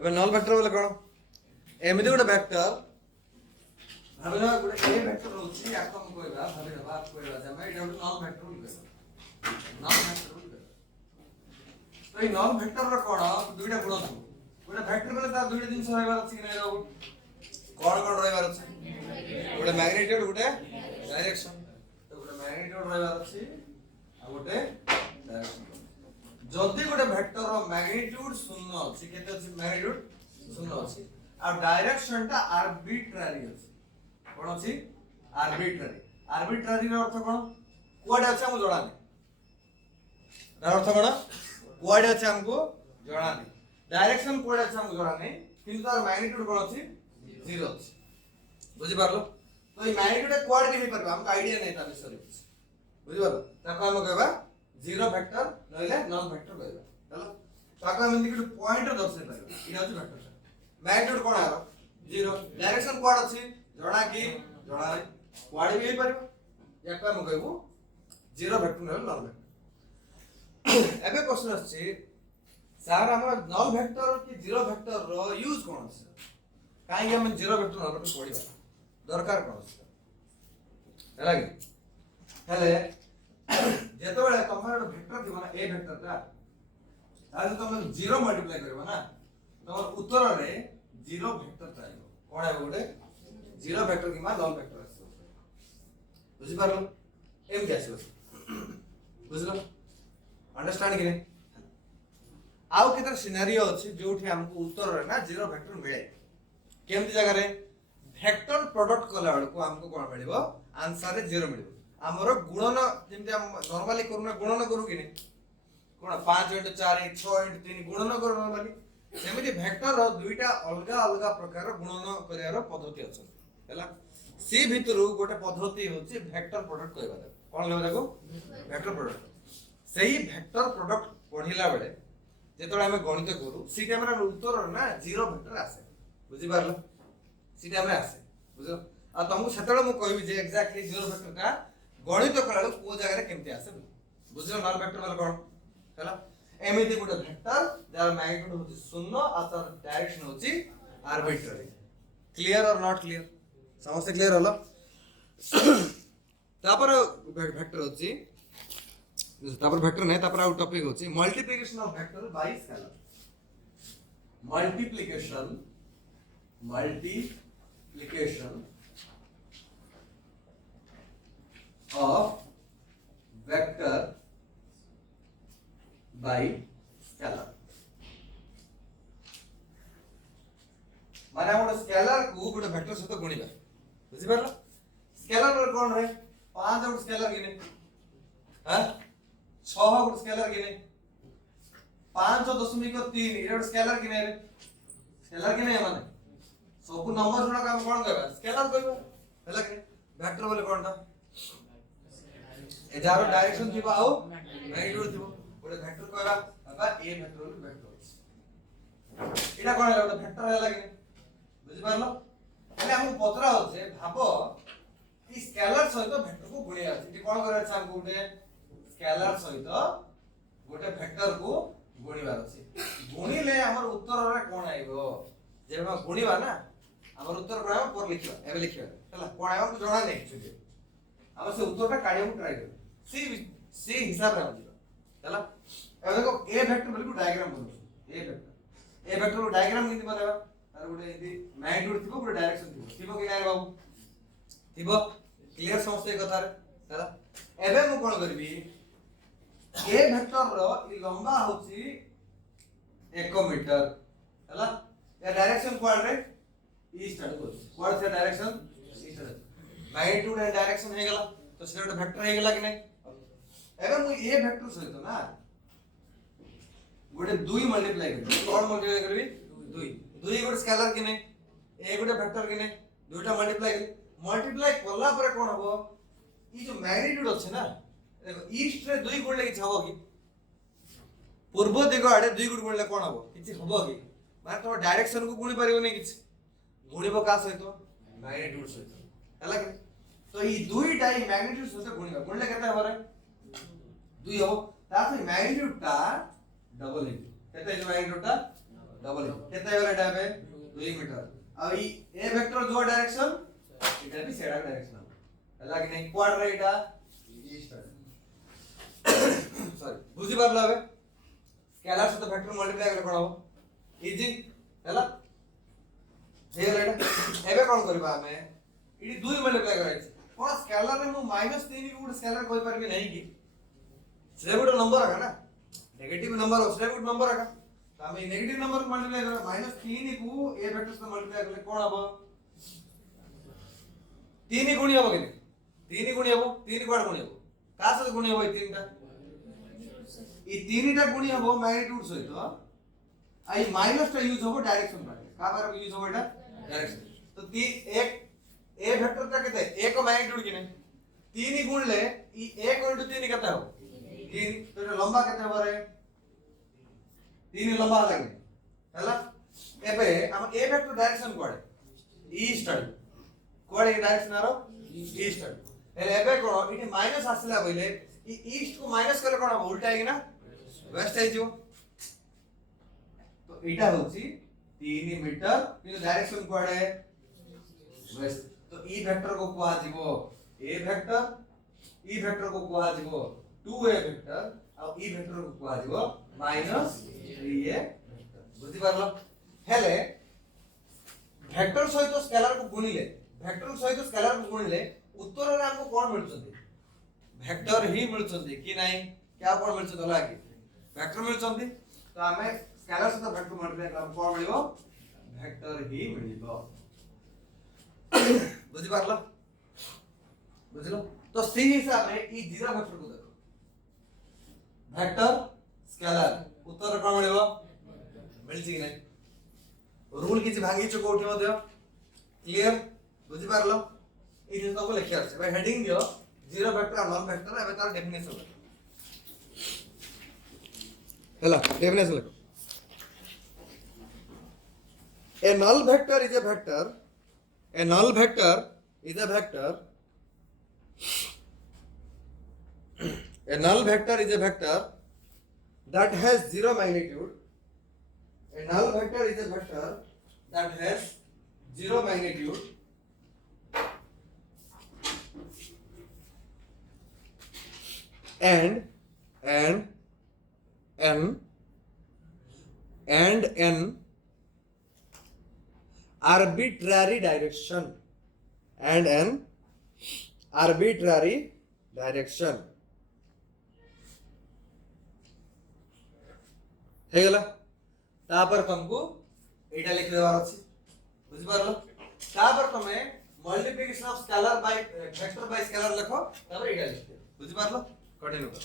एबे null vector बोले कोन एमिति गोटे वेक्टर भाबना गोटे ए वेक्टर होची याको हम कहबा भाबना बात कहबा जे हम एटा नल वेक्टर बोल कहबा नल वेक्टर बोल कहबा तो ई नल वेक्टर रो कोन दुईटा गुण छै गोटे वेक्टर बोले ता दुईटा जिंस होइबार अछि कि नै रहू कोन कोन रहइबार अछि गोटे मैग्नीट्यूड गोटे डायरेक्शन तो गोटे मैग्नीट्यूड रहइबार अछि आ गोटे डायरेक्शन जल्दी गोटे वेक्टर रो मैग्नीट्यूड शून्य अछि केते अछि मैग्नीट्यूड शून्य अछि आ डायरेक्शन ता आर्बिट्ररी अछि कोन अछि आर्बिट्ररी रो अर्थ कोन कोड अछि हम जणा दे तार अर्थ कोन कोड अछि हमको जणा दे डायरेक्शन कोड अछि हमको जणा नै किंतु तार मैग्नीट्यूड कोन अछि 0 अछि बुझि पारलो तो ई मैग्नीट्यूड कोड के ही परबा हमको आईडिया नै ता विषय बुझि पारलो ताको हम कहबा जीरो वेक्टर नहले नॉन वेक्टर कहबा चलो ताको हम इनके पॉइंट दर्शे परबा ई अछि वेक्टर मैग्नीट्यूड कोन आरो 0 डायरेक्शन कोड अछि जणा कि जणा नै कोड भी परबा याको हम कहबो जीरो वेक्टर नहले नॉन वेक्टर एबे क्वेश्चन अछि सर हम नॉन वेक्टर कि जीरो वेक्टर रो यूज कोन अछि काहे हम जीरो वेक्टर नॉन वेक्टर पढिबा दरकार कोन अछि हैला कि हेले जेतो बेले तमर वेक्टर थिबो ना ए वेक्टर ता आज तुम 0 मल्टीप्लाई करबो ना तमर उत्तर रे 0 वेक्टर चाहिए कोन है गोटे 0 वेक्टर कि मा नॉन वेक्टर आछो बुझि पारलो एम के आछो बुझलो अंडरस्टैंड कि नै आउ केतर सिनेरियो अछि जोठी हमको उत्तर रे ना 0 वेक्टर मिले केमती जगह रे वेक्टर प्रोडक्ट कला बेल को हमको कोन मिलिबो आंसर रे 0 मिलिबो हमर गुणन जेमते हम नॉर्मली करूना गुणन करू कि नै कोन 5 * 4 6 * 3 गुणन करू नॉर्मली सेमिति वेक्टर रो दुईटा अलगा अलगा प्रकार गुणन करियार पद्धति अछि हैला सी भितरु गोटे पद्धति होछि वेक्टर प्रोडक्ट कहबा कोन लेबा देखो वेक्टर प्रोडक्ट सही वेक्टर प्रोडक्ट पढिला बेले जेतोळे हम गणित करू सी टाइम रे उत्तर ना 0 वेक्टर आसे बुझि पारलो सी टाइम रे आसे बुझो आ तुमको सेतळे मु कहबी जे एक्जेक्टली 0 वेक्टर का गणित कला को जगह रे केमती आसे बुझलो नॉन वेक्टर वाला कोन हैला एमिति गोटे वेक्टर जार मैग्नीट्यूड होछि 0 आ तार डायरेक्शन होछि आर्बिट्ररी क्लियर और नॉट क्लियर समस्त क्लियर हलो तापर वेक्टर होछि तापर वेक्टर नै तापर आउट टॉपिक होछि multiplication of vector by scalar multiplication of vector by scalar माने हम स्केलर को गोटे वेक्टर सहित गुणिबा बुझि परलो स्केलर रे कोन रे 5 गोटे स्केलर गिने हां 6 गोटे स्केलर गिने 5.3 एटा स्केलर गिने रे स्केलर गिने माने सब नंबर जोड़ा काम कोन कहबा स्केलर कहबा हैला कि वेक्टर बोले कोनटा ए जारो डायरेक्शन थिबा आउ मैग्नीट्यूड थिबो गोटे वेक्टर कहबा बाबा ए वेक्टर बोले वेक्टर एटा कोन हैला गोटे वेक्टर हैला कि बुझि पारलो એટલે हमहु पतरा होछे भाबो ई स्केलर सहित वेक्टर को गुणिया अछि कोन करे छै हमहु गोटे स्केलर सहित गोटे वेक्टर को गुणिबार अछि गुणिले हमर उत्तर रे कोन आइबो जे हम गुणिबा ना हमर उत्तर कोन पर लिखिबा एबे लिखिबा हैला कोन आइबो जणा नै एक्चुअली हम से उत्तरटा काढियौ ट्राई कर सी हिसाब रे आजिबा हैला एबे देखो ए वेक्टर बोली को डायग्राम बनउ ए वेक्टर को डायग्राम किंति बनाबा तार गोटे इति मैग्नीट्यूड थिबो गोटे डायरेक्शन थिबो कि नै बाबू थिबो क्लियर समझते कथा रे हैला एबे मु कोन करबी ए वेक्टर रो इ लंबा होची 1 मीटर हैला या डायरेक्शन कोड रे ईस्ट आड को कोड से डायरेक्शन ईस्ट आड मैग्नीट्यूड एंड डायरेक्शन हे गेला तो से गोटे वेक्टर हे गेला कि नै एबे मु ए वेक्टर सहित ना गोटे 2 मल्टीप्लाई करबी कोन मल्टीप्लाई करबी 2 गोटे स्केलर कि नै ए गोटे वेक्टर कि नै दुटा मल्टीप्लाई करला परे कोन हबो ई जो मैग्नीट्यूड अछि ना देखो ईस्ट रे 2 गुणले कि हबो कि पूर्व दिग आडे 2 गुणले कोन हबो किछि हबो कि माने तो डायरेक्शन को गुणी परिबो नै किछि गुणिबो का सहित मैग्नीट्यूड सहित हैला कि तो ई दुईटा ई मैग्नीट्यूड सहित गुणिबा गुणले केते हबो रे 2 हबो तासे मैग्नीट्यूड ता डबल हे केते जे मैग्नीट्यूड ता डबल केते वाला एटा पे 2 मीटर अब ई ए वेक्टर जो डायरेक्शन एटा भी सेडा डायरेक्शन हला कि नहीं क्वाड्रा एटा ईस्ट सॉरी बुझी पारला हबे स्केलर सहित वेक्टर मल्टीप्लाई करे कोन हो इजी हला हे लेटा एबे कोन करबा हमें इडी 2 मल्टीप्लाई कराइ कोन स्केलर रे मु -3 के गुड स्केलर कोइ परबी नहीं कि से गुड नंबर है ना नेगेटिव नंबर हो से गुड नंबर है तो हम नेगेटिव नंबर को मल्टीप्लाई करा -3 को ए वेक्टर से मल्टीप्लाई करले कोन हबो 3 गुणी हबो कि 3 गुणी हबो 3 क्वाड गुणी हबो का से गुणी हबो 3 टा ई 3 टा गुणी हबो मैग्नीट्यूड सहित आई माइनस टा यूज हबो डायरेक्शन पर का बार यूज हबो एटा डायरेक्शन तो एक ए वेक्टर टा केते ए को मैग्नीट्यूड किने 3 गुण ले ई 1 * 3 केते हो 3 तो एटा लंबा केते हबो रे 3 लंबा लागे हला एबे हम ए वेक्टर डायरेक्शन कोडे ईस्ट कोडे डायरेक्शन आरो ईस्ट एले एबे कोन इटी माइनस आसला बइले ई ईस्ट को माइनस करले कोन उल्टा है ना वेस्ट है जो तो एटा होची 3 मीटर किंतु डायरेक्शन कोडे वेस्ट तो ई वेक्टर को कुआ जीवो ए वेक्टर को कुआ जीवो 2a वेक्टर और ई वेक्टर को कुआ जीवो -3a बुझी पारलो हेले वेक्टर सहित स्केलर को गुणिले वेक्टर सहित स्केलर को गुणिले उत्तर रे हमको कोन मिलचंदी वेक्टर ही मिलचंदी कि नहीं क्या कोन मिलचंदी होला कि वेक्टर मिलचंदी तो हमें स्केलर सहित वेक्टर मल्टीप्लाई करम कोन मिलिबो वेक्टर ही मिलिबो बुझी पारलो बुझलो तो सी हिसाब रे ई जीरो वेक्टर को देखो वेक्टर स्केलर उत्तर कोन मिलिबो मिलची कि नहीं रूल किछि भागी छ कोठी मध्य क्लियर बुझी पारलो ई जिंस को लिखि आछे भाई हेडिंग दियो जीरो वेक्टर और नल वेक्टर एबे तार डेफिनेशन हला डेफिनेशन लिखो a null vector is a vector a null vector is a vector a null vector is a vector that has zero magnitude a null vector is a vector that has zero magnitude and an arbitrary direction and an arbitrary direction हे गला तापर तुमको एटा लिख देबार अछि बुझि पारलो तापर तमे multiplication of scalar by vector by scalar लिखो तापर एटा लिख दे बुझि पारलो कंटिन्यू कर